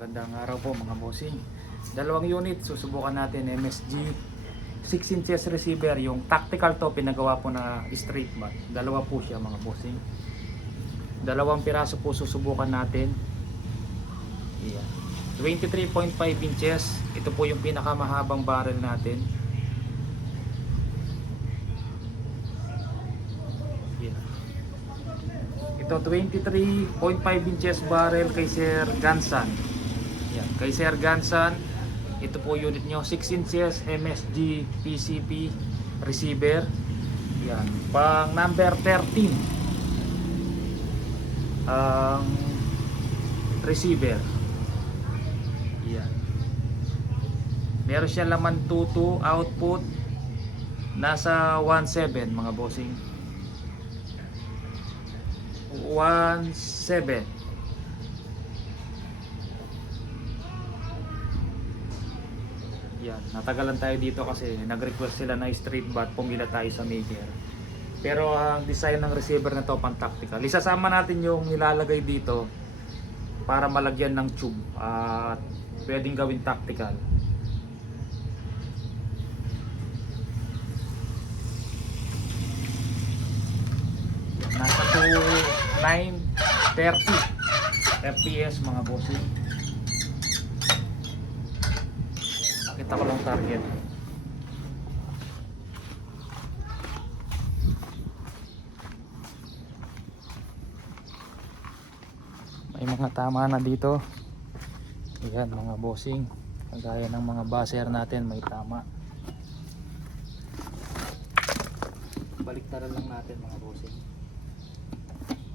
Magandang araw po mga bossing. Dalawang unit susubukan natin, MSG 6 inches receiver. Yung tactical to, pinagawa po na straight bat. Dalawa po siya mga bossing. Dalawang piraso po susubukan natin. Yeah. 23.5 inches. Ito po yung pinakamahabang barrel natin. Yeah. Ito 23.5 inches barrel kay Sir Gansan. Yan, kay Sir Gansan. Ito po unit nyo, 6 inches MSG PCP receiver. Yan, pang number 13 ang receiver. Yan. Meron siya laman 22, output nasa 17 mga bossing. 17. Yan, natagalan tayo dito kasi nag-request sila na straight bat, pumila tayo sa maker. Pero ang design ng receiver na to pang tactical. Isasama natin yung nilalagay dito para malagyan ng tube at pwedeng gawin tactical. Nasa 930 FPS mga bossing. Nakita ko lang target. May mga tama na dito. Ayan mga bossing. Kagaya ng mga buzzer natin may tama. Baliktaran lang natin mga bossing.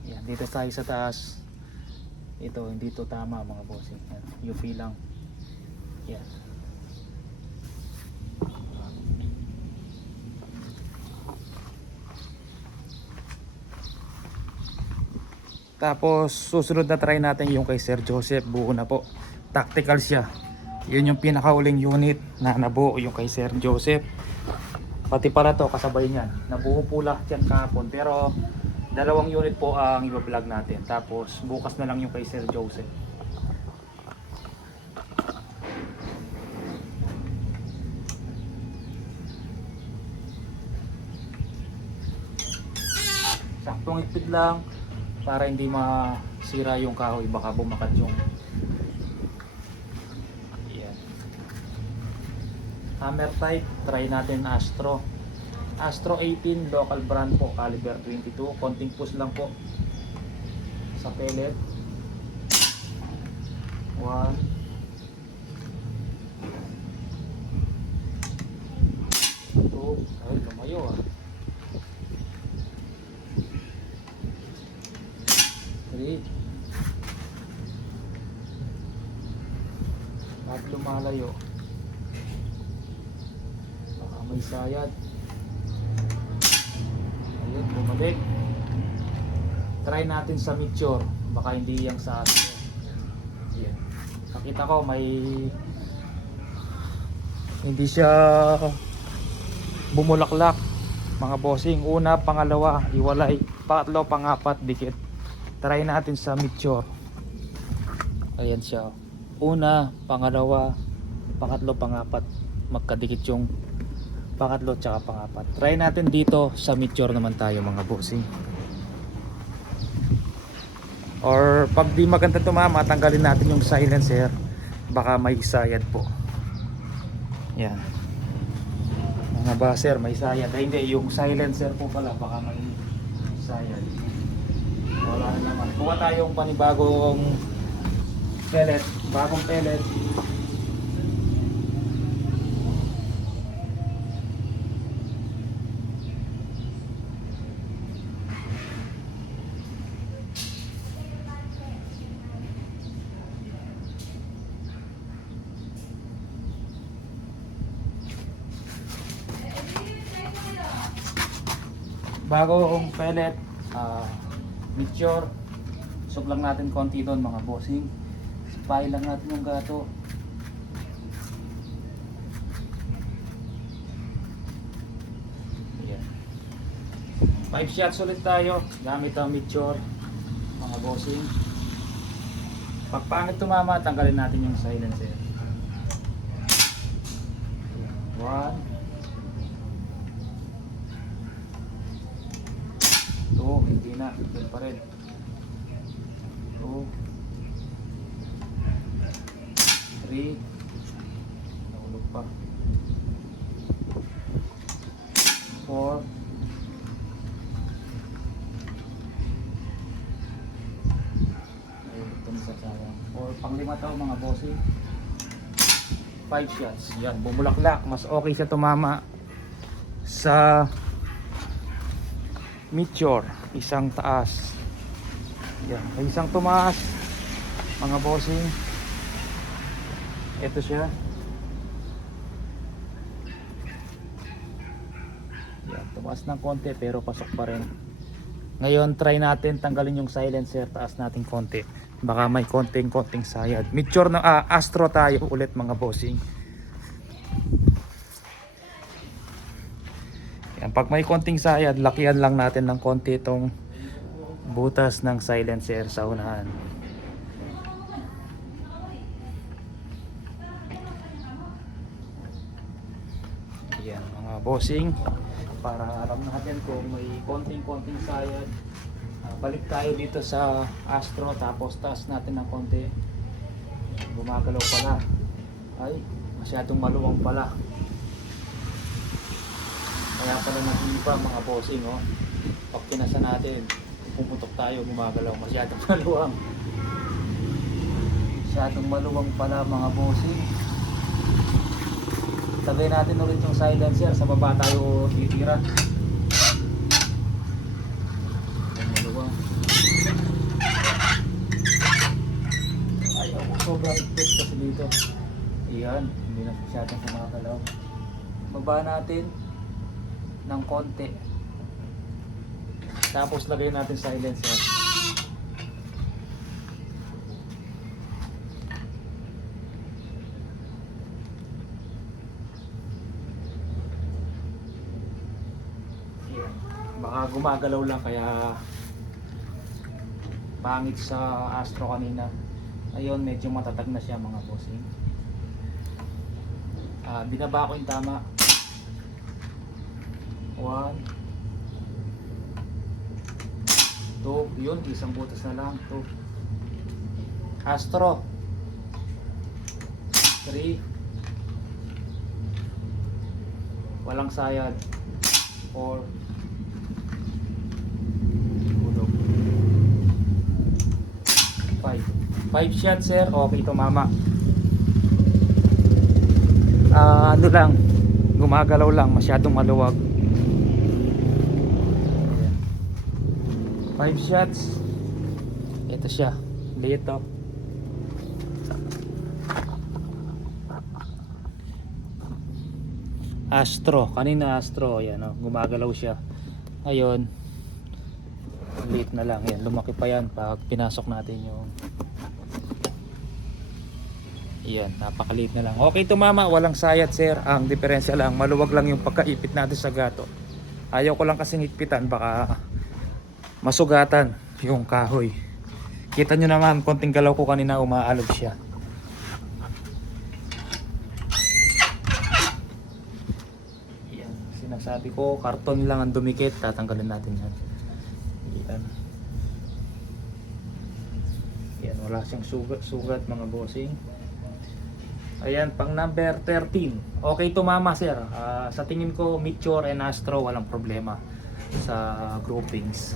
Ayan, dito tayo sa taas. Ito hindi to tama mga bossing. Ayan, UP lang. Ayan. Tapos susunod na try natin yung kay Sir Joseph. Buo na po, tactical siya. Yun yung pinakauling unit na nabuo yung kay Sir Joseph. Pati pala to kasabay niyan. Nabuo po lahat yan kahapon. Pero dalawang unit po ang i-vlog natin. Tapos bukas na lang yung kay Sir Joseph. Saktong ipid lang para hindi masira yung kahoy, baka bumakat yung. Yan. Hammer type, try natin Astro 18, local brand po, caliber 22. Konting push lang po sa pellet. 1 2, ay lumayo ah. 3. At lumalayo. Baka may sayad. Ayun, bumalik. Try natin sa mixture. Baka hindi yung sa atin. Ayan. Nakita ko may hindi siya bumulaklak mga bossing. Una, pangalawa, iwalay. Pangatlo, pangapat, dikit. Try natin sa mixture. Ayan siya. Una, pangalawa, pangatlo, pangapat. Magkadikit yung pangatlo tsaka pangapat. Try natin dito sa mixture naman tayo mga bossing. Or pag di maganda tumama, tanggalin natin yung silencer. Baka may sayad po. Yan. Mga buzzer, may sayad. Ay, hindi, yung silencer po pala baka may sayad. Wala na naman. Kuha tayong panibagong pellet, bagong pellet. Bagong pellet, mixture. Sub lang natin konti doon mga bossing. Spy lang natin yung gato. Ayan. 5 shots ulit tayo gamit ang mixture mga bossing. 5 Pag pangit tumama, tanggalin natin yung silencer. 1 2, hindi na, ito pa rin. 2 3, nahulog pa. 4 or pang-5 tao mga bossing. 5 shots. Yan, bumulaklak. Mas okay siya tumama sa Meteor. Isang taas. Yan, may isang tumaas mga bossing. Ito siya. Yan, tumaas ng konti pero pasok pa rin. Ngayon try natin tanggalin yung silencer, taas natin konti. Baka may konting sayad. Meteor na Astro tayo ulit mga bossing. Yan, pag may konting sayad, lakihan lang natin ng konti itong butas ng silencer sa unahan. Yan mga bossing, para alam natin kung may konting sayad. Balik tayo dito sa Astro, tapos taas natin ng konti. Gumagalaw pala. Ay, masyadong maluwang pala. Kaya pala nag-iba mga bossing, oh. Pag pinasa natin, pumutok tayo, gumagalaw. Masyadong maluwang. Masyadong maluwang pala mga bossing. Sabay natin ulit yung silencer, sa baba tayo titira. Sobrang ipit kasi dito. Iyan, hindi na masyadong sumakalaw. Baba natin ng konti. Tapos lagay natin silencer. Iyan. Baka gumagalaw lang kaya pangit sa Astro kanina. Ayun, medyo matatag na siya mga bossing. Binaba ko yung tama. 1 2, yun, isang butas na lang. 2 Astro 3, walang sayad. 4, 5 shots sir, okay tumama. Ano lang, gumagalaw lang, masyadong maluwag. 5 shots. Ito siya, dito. Astro, kanina Astro, yan oh, gumagalaw siya. Ayun, liit na lang, yan, lumaki pa yan pag pinasok natin yung yan, napakaliit na lang. Okay tumama, walang sayad sir. Ang diferensya lang, maluwag lang yung pagkaipit natin sa gato. Ayaw ko lang kasing higpitan, baka masugatan yung kahoy. Kita nyo naman, konting galaw ko kanina, umaalog siya. Yan, sinasabi ko, karton lang ang dumikit, tatanggalin natin yan. Yan, yan, wala siyang sugat mga bossing. Ayan, pang number 13. Okay tumama sir. Sa tingin ko, Meteor and Astro walang problema sa groupings.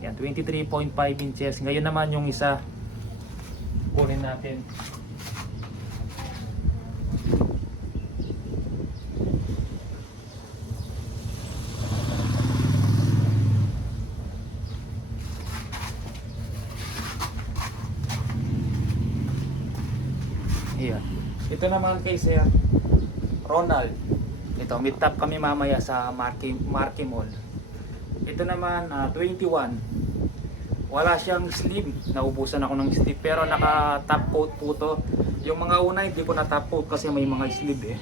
Yan, 23.5 inches. Ngayon naman yung isa, kunin natin. Ayan. Ito naman kay Sir Ronald. Ito, meet up kami mamaya sa Marquee Mall. Ito naman 21. Wala siyang sleeve. Naubusan ako ng sleeve pero naka top coat po to. Yung mga una hindi ko na top coat kasi may mga sleeve eh.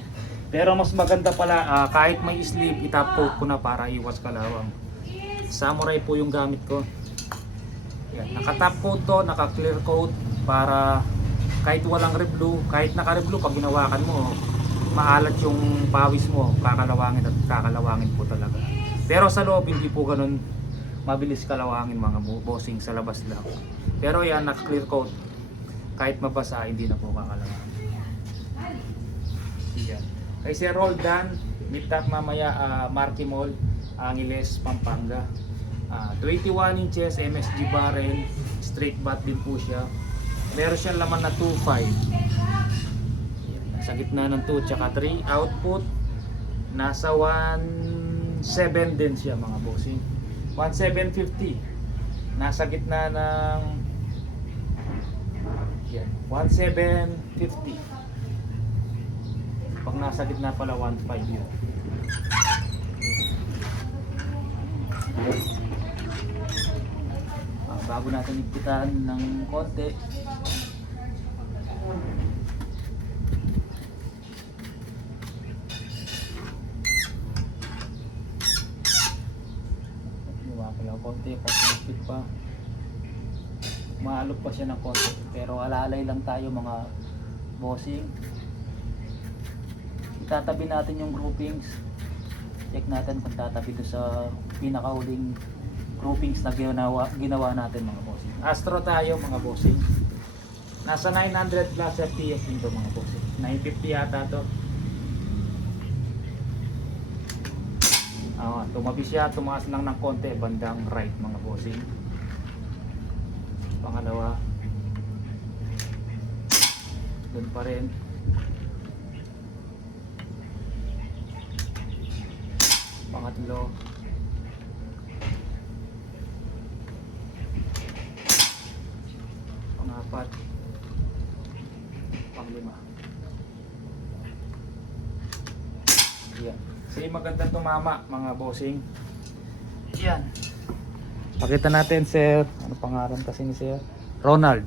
Pero mas maganda pala kahit may sleeve, i-top coat ko na para iwas kalawang. Samurai po yung gamit ko. Yan, naka-top coat to, naka-clear coat para kahit walang reblu, kahit naka-reblu pag ginawakan mo, maalat yung pawis mo, kakalawangin at kakalawangin po talaga. Pero sa loob hindi po ganun mabilis kalawangin mga bossing, sa labas lang. Pero yan, naka-clear coat, kahit mabasa hindi na po kakalawangin. Yan. Kay Sir Roldan, meet up mamaya Marquee Mall, Angeles, Pampanga. 21 inches MSG barrel, straight butt din po siya. Meron siyang laman na 2.5. Sa gitna ng 2 tsaka 3 output nasa 1.7 din siya mga bossing. 1.750. Nasa gitna ng yan, 1.750. Pag nasa gitna pala 1.5 yun. Bago natin ipitan ng konti, niwakil ang konti kasi nagpit pa, maalog pa siya ng konti, pero alalay lang tayo mga bossing. Itatabi natin yung groupings, check natin kung tatabi ito sa pinakahuling groupings na ginawa natin mga bossing. Astro tayo mga bossing. Nasa 900 plus FPS din to mga bossing. 950 yata to. Tumabi siya, tumaas lang ng konti bandang right mga bossing. Pangalawa, doon pa rin. Pangatlo, pang-apat, pang-lima. Yan. Sige, magandang tumama mga bossing. Yan. Pakita natin Sir, ano pangalan kasi ni Sir? Ronald.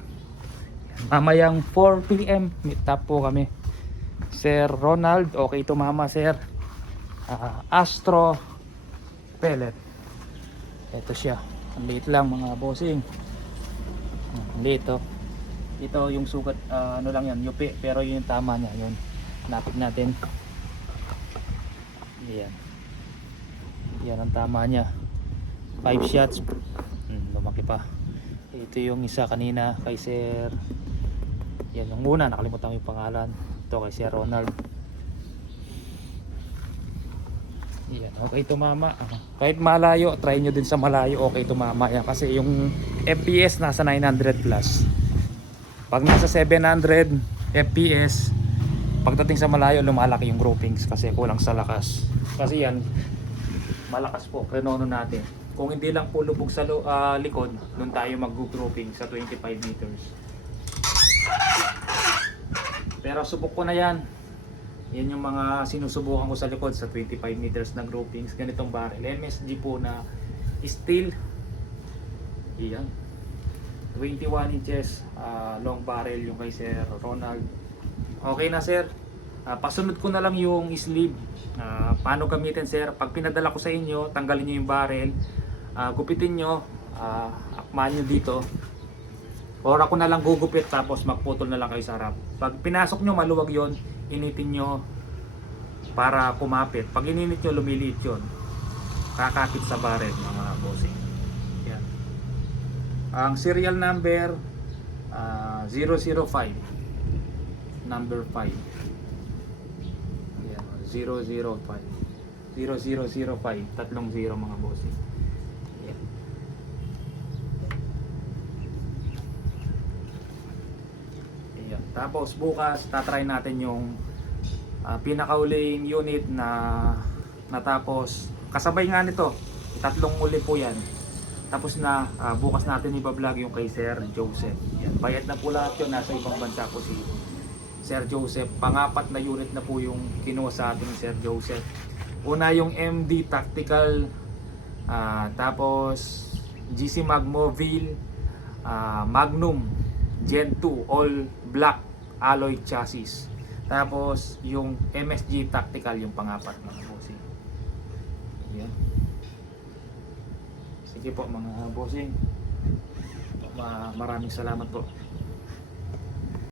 Mamayang 4 PM meet up po kami. Sir Ronald, okay tumama Sir. Astro pellet. Ito siya. Ang liit lang mga bossing. Ang liit oh. Ito yung sugat, ano lang yan, yupi, pero yun yung tama niya, yun. Hanapin natin. Yan. Yan ang tama niya. 5 shots. Lumaki pa. Ito yung isa kanina kay Sir. Yan yung muna, nakalimutan ko yung pangalan. Ito kay Sir Ronald. Yan, okay tumama. Kahit malayo, try nyo din sa malayo, okay tumama yan. Kasi yung FPS nasa 900 plus. Pag nasa 700 FPS, pagdating sa malayo, lumalaki yung groupings kasi kulang sa lakas. Kasi yan, malakas po, prenono natin. Kung hindi lang po lubog sa likod, doon tayo mag-grouping sa 25 meters. Pero subok ko na yan. Yan yung mga sinusubukan ko sa likod sa 25 meters na groupings. Ganitong barrel. MSG po na steel. Yan. 21 inches long barrel yung kay Sir Ronald. Okay na Sir. Pasunod ko na lang yung sleeve. Paano gamitin Sir? Pag pinadala ko sa inyo, tanggalin nyo yung barrel. Gupitin nyo. Akmaan nyo dito. Or ako na lang gugupit tapos magputol na lang kayo sa harap. Pag pinasok nyo maluwag yon, initin nyo para kumapit. Pag ininit nyo, lumiliit yun. Kakapit sa barrel mga bossing. Yan. Ang serial number 005. Number 5. Yan. 005. 0005. 30 mga bossing. Yan. Yan. Tapos bukas tatry natin yung pinakauling unit na natapos. Kasabay nga nito, 3 uli po yan. Tapos na bukas natin iba-vlog yung kay Sir Joseph. Yan. Bayad na po lahat yun, nasa ibang bansa po si Sir Joseph. Pang-4 na unit na po yung kinuha sa ating Sir Joseph. Una yung MD Tactical, tapos GC Magmovil, Magnum Gen 2 all black alloy chassis. Tapos yung MSG Tactical yung pang-4 mga bossing. Yan. Sige po mga bossing. Maraming salamat po.